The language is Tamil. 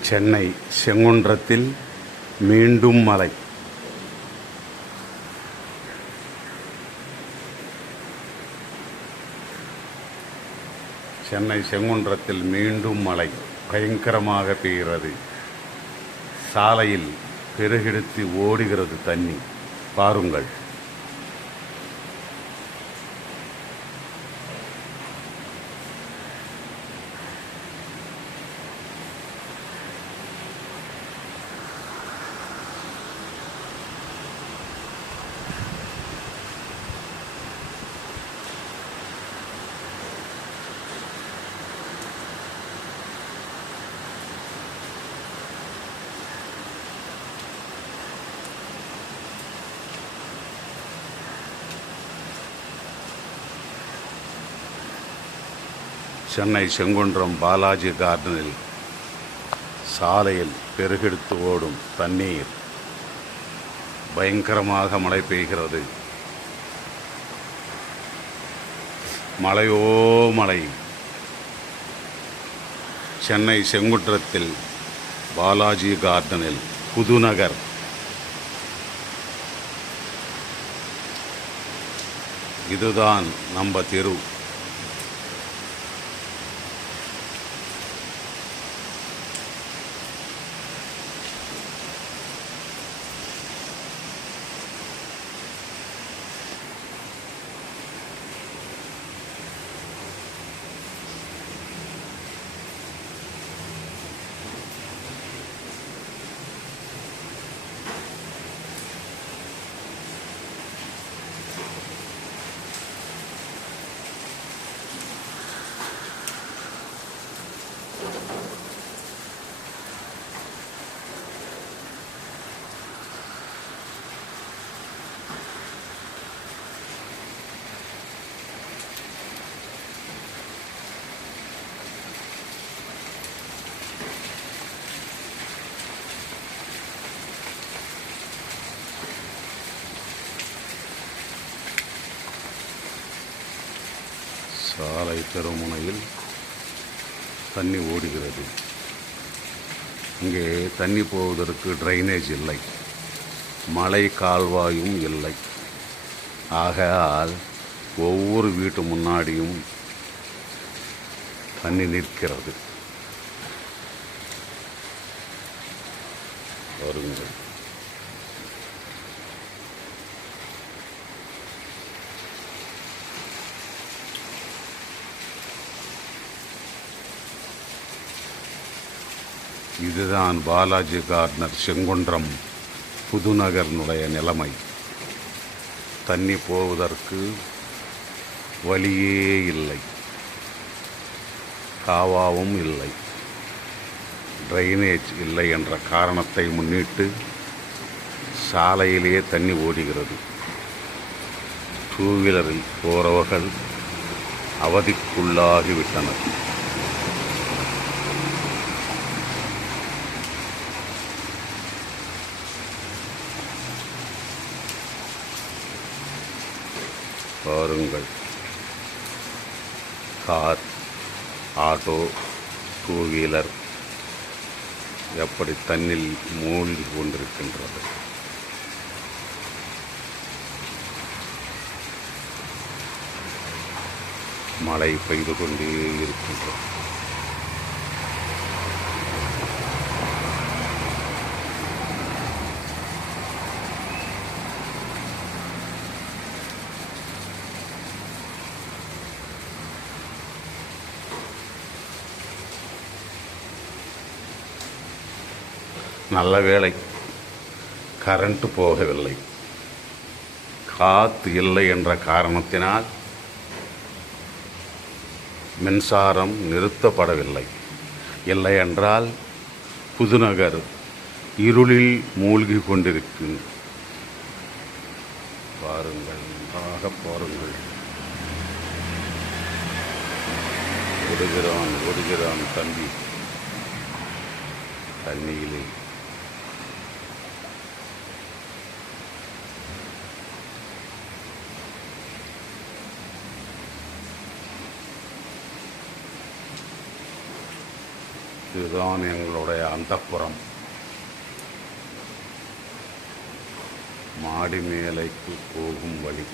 சென்னை செங்குன்றத்தில் மீண்டும் மலை சென்னை செங்குன்றத்தில் மீண்டும் மழை பயங்கரமாக பெய்கிறது. சாலையில் பெருகெடுத்து ஓடுகிறது தண்ணி. பாருங்கள். சென்னை செங்குன்றம் பாலாஜி கார்டனில் சாலையில் பெருகெடுத்து ஓடும் தண்ணீர். பயங்கரமாக மழை பெய்கிறது. மழையோ மழை. சென்னை செங்குன்றத்தில் பாலாஜி கார்டனில் புதுநகர். இதுதான் நம்ம தெரு. சாலை தெருமுனையில் தண்ணி ஓடுகிறது. இங்கே தண்ணி போவதற்கு ட்ரைனேஜ் இல்லை. மழை கால்வாயும் இல்லை. ஆகையால் ஒவ்வொரு வீட்டு முன்னாடியும் தண்ணி நிற்கிறது. வருங்கள். இதுதான் பாலாஜி கார்னர் செங்குன்றம் புதுநகர்னுடைய நிலைமை. தண்ணி போவதற்கு வழியே இல்லை. காவாவும் இல்லை. ட்ரைனேஜ் இல்லை என்ற காரணத்தை முன்னிட்டு சாலையிலேயே தண்ணி ஓடுகிறது. டூ வீலரில் போகிறவர்கள் அவதிக்குள்ளாகிவிட்டனர். பாருங்கள். கார் ஆட்டோ டூ வீலர் எப்படி தண்ணில் மூழ்கி கொண்டிருக்கின்றது? மழை பெய்து கொண்டே இருக்கின்றது. நல்ல வேளை கரண்ட்டு போகவில்லை. காற்று இல்லை என்ற காரணத்தினால் மின்சாரம் நிறுத்தப்படவில்லை. இல்லை என்றால் புதுநகர் இருளில் மூழ்கி கொண்டிருக்கும். பாருங்கள் நன்றாக பாருங்கள். ஓடுகிறான் ஓடுகிறான் தம்பி. தண்ணியிலே. இதுதான் எங்களுடைய அந்தப்புறம். மாடி மேலைக்கு போகும் வழி.